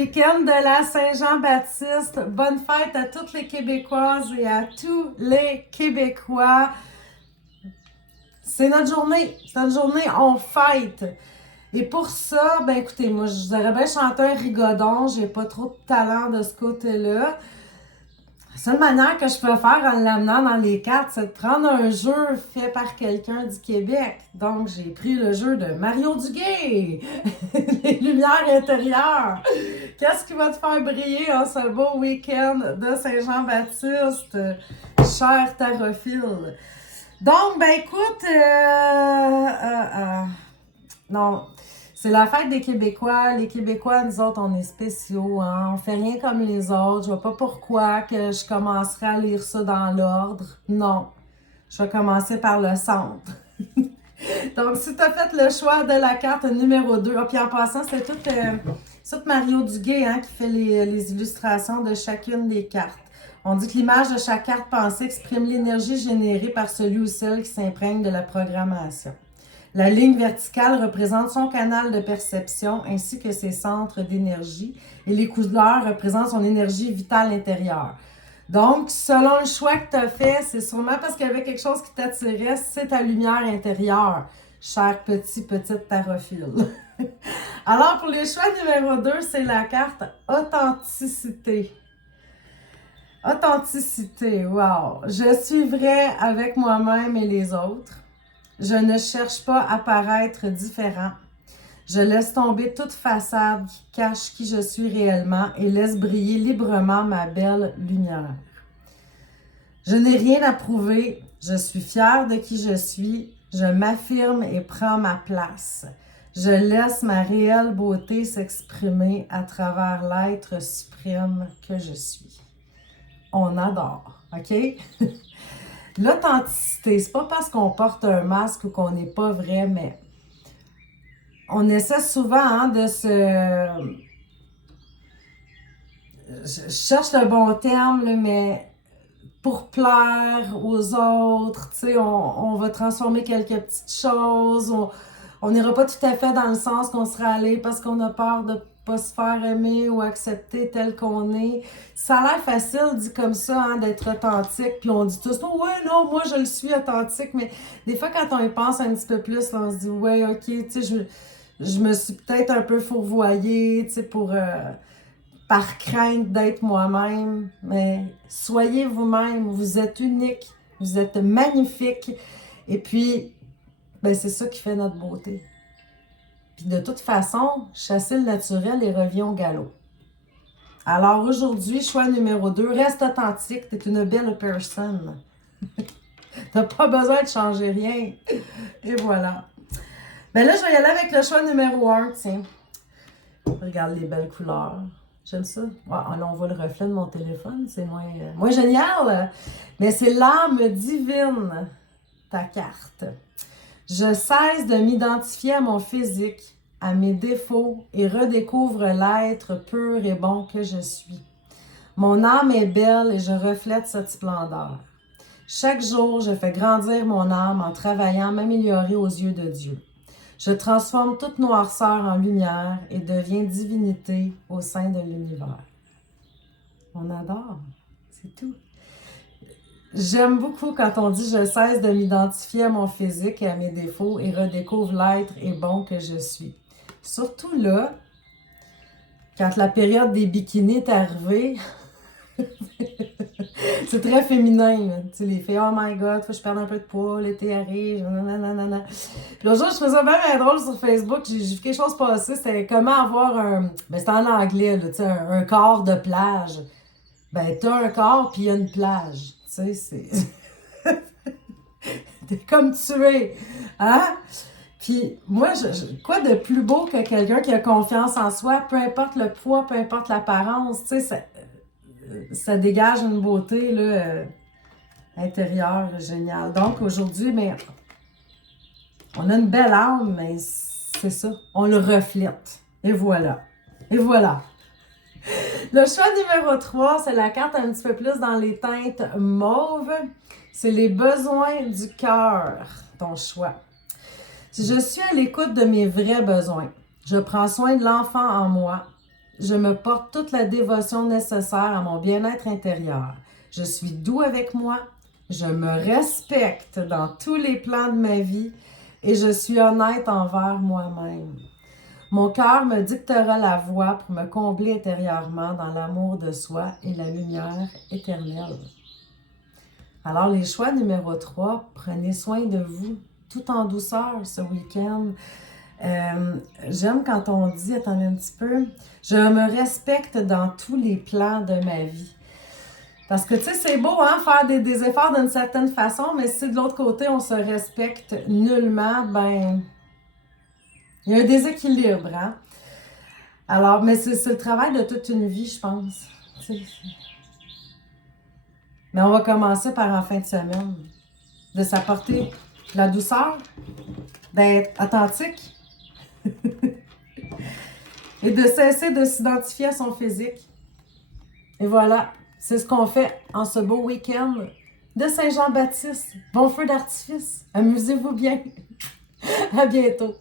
week-end de la Saint-Jean-Baptiste. Bonne fête à toutes les Québécoises et à tous les Québécois. C'est notre journée. On fête. Et pour ça, ben écoutez, moi, je voudrais bien chanter un rigodon. J'ai pas trop de talent de ce côté-là. La seule manière que je peux faire en l'amenant dans les cartes, c'est de prendre un jeu fait par quelqu'un du Québec. Donc, j'ai pris le jeu de Mario Duguay, les lumières intérieures. Qu'est-ce qui va te faire briller en ce beau week-end de Saint-Jean-Baptiste, cher tarophile? Donc, ben écoute, non, c'est la fête des Québécois. Les Québécois, nous autres, on est spéciaux, hein? On fait rien comme les autres. Je vois pas pourquoi que je commencerai à lire ça dans l'ordre. Non, je vais commencer par le centre. Donc, si tu as fait le choix de la carte numéro 2, puis en passant, c'est tout Mario Duguay hein, qui fait les illustrations de chacune des cartes. On dit que l'image de chaque carte pensée exprime l'énergie générée par celui ou celle qui s'imprègne de la programmation. La ligne verticale représente son canal de perception ainsi que ses centres d'énergie et les couleurs représentent son énergie vitale intérieure. Donc, selon le choix que tu as fait, c'est sûrement parce qu'il y avait quelque chose qui t'attirait, c'est ta lumière intérieure, cher petite tarophile. Alors, pour les choix numéro 2, c'est la carte authenticité. Authenticité, wow! Je suis vrai avec moi-même et les autres. Je ne cherche pas à paraître différent. Je laisse tomber toute façade qui cache qui je suis réellement et laisse briller librement ma belle lumière. Je n'ai rien à prouver. Je suis fière de qui je suis. Je m'affirme et prends ma place. Je laisse ma réelle beauté s'exprimer à travers l'être suprême que je suis. On adore, OK? L'authenticité, c'est pas parce qu'on porte un masque ou qu'on n'est pas vrai, mais on essaie souvent hein, de se... Je cherche le bon terme, là, mais pour plaire aux autres, tu sais, on va transformer quelques petites choses, on n'ira pas tout à fait dans le sens qu'on serait allé parce qu'on a peur de pas se faire aimer ou accepter tel qu'on est. Ça a l'air facile dit comme ça, hein, d'être authentique, puis on dit tous, oh, ouais, non, moi je le suis authentique, mais des fois quand on y pense un petit peu plus, là, on se dit, ouais, ok, tu sais, je me suis peut-être un peu fourvoyée, tu sais, par crainte d'être moi-même, mais soyez vous-même, vous êtes unique, vous êtes magnifique, et puis, ben c'est ça qui fait notre beauté. Puis de toute façon, chassez le naturel et reviens au galop. Alors aujourd'hui, choix numéro 2, reste authentique, t'es une belle personne. T'as pas besoin de changer rien. Et voilà. Ben là, je vais y aller avec le choix numéro 1, tiens. Regarde les belles couleurs. J'aime ça. Ah, là, on voit le reflet de mon téléphone, c'est moins génial. Mais c'est l'âme divine, ta carte. Je cesse de m'identifier à mon physique, à mes défauts et redécouvre l'être pur et bon que je suis. Mon âme est belle et je reflète cette splendeur. Chaque jour, je fais grandir mon âme en travaillant à m'améliorer aux yeux de Dieu. Je transforme toute noirceur en lumière et deviens divinité au sein de l'univers. On adore, c'est tout. J'aime beaucoup quand on dit « je cesse de m'identifier à mon physique et à mes défauts et redécouvre l'être et bon que je suis ». Surtout là, quand la période des bikinis est arrivée, c'est très féminin. Tu sais, les filles « oh my god, faut que je perde un peu de poids, l'été arrive, nanana ». Puis l'autre jour, je trouvais ça bien drôle sur Facebook, j'ai vu quelque chose passer, c'était comment avoir un... Ben c'était en anglais, là, tu sais, un corps de plage. Ben t'as un corps puis il y a une plage. Tu sais, c'est... T'es comme tu es, hein? Puis moi, quoi de plus beau que quelqu'un qui a confiance en soi, peu importe le poids, peu importe l'apparence, tu sais, ça dégage une beauté, là, intérieure, géniale. Donc aujourd'hui, mais on a une belle âme, mais c'est ça, on le reflète. Et voilà. Et voilà. Le choix numéro 3, c'est la carte un petit peu plus dans les teintes mauves. C'est les besoins du cœur, ton choix. Je suis à l'écoute de mes vrais besoins. Je prends soin de l'enfant en moi. Je me porte toute la dévotion nécessaire à mon bien-être intérieur. Je suis doux avec moi. Je me respecte dans tous les plans de ma vie et je suis honnête envers moi-même. Mon cœur me dictera la voie pour me combler intérieurement dans l'amour de soi et la lumière éternelle. Alors, les choix numéro 3, prenez soin de vous, tout en douceur ce week-end. J'aime quand on dit, attendez un petit peu, je me respecte dans tous les plans de ma vie. Parce que, tu sais, c'est beau, hein, faire des efforts d'une certaine façon, mais si de l'autre côté, on se respecte nullement, ben, il y a un déséquilibre, hein. Alors, mais c'est le travail de toute une vie, je pense. T'sais. Mais on va commencer par en fin de semaine, de s'apporter la douceur, d'être authentique et de cesser de s'identifier à son physique. Et voilà, c'est ce qu'on fait en ce beau week-end de Saint-Jean-Baptiste. Bon feu d'artifice, amusez-vous bien. À bientôt.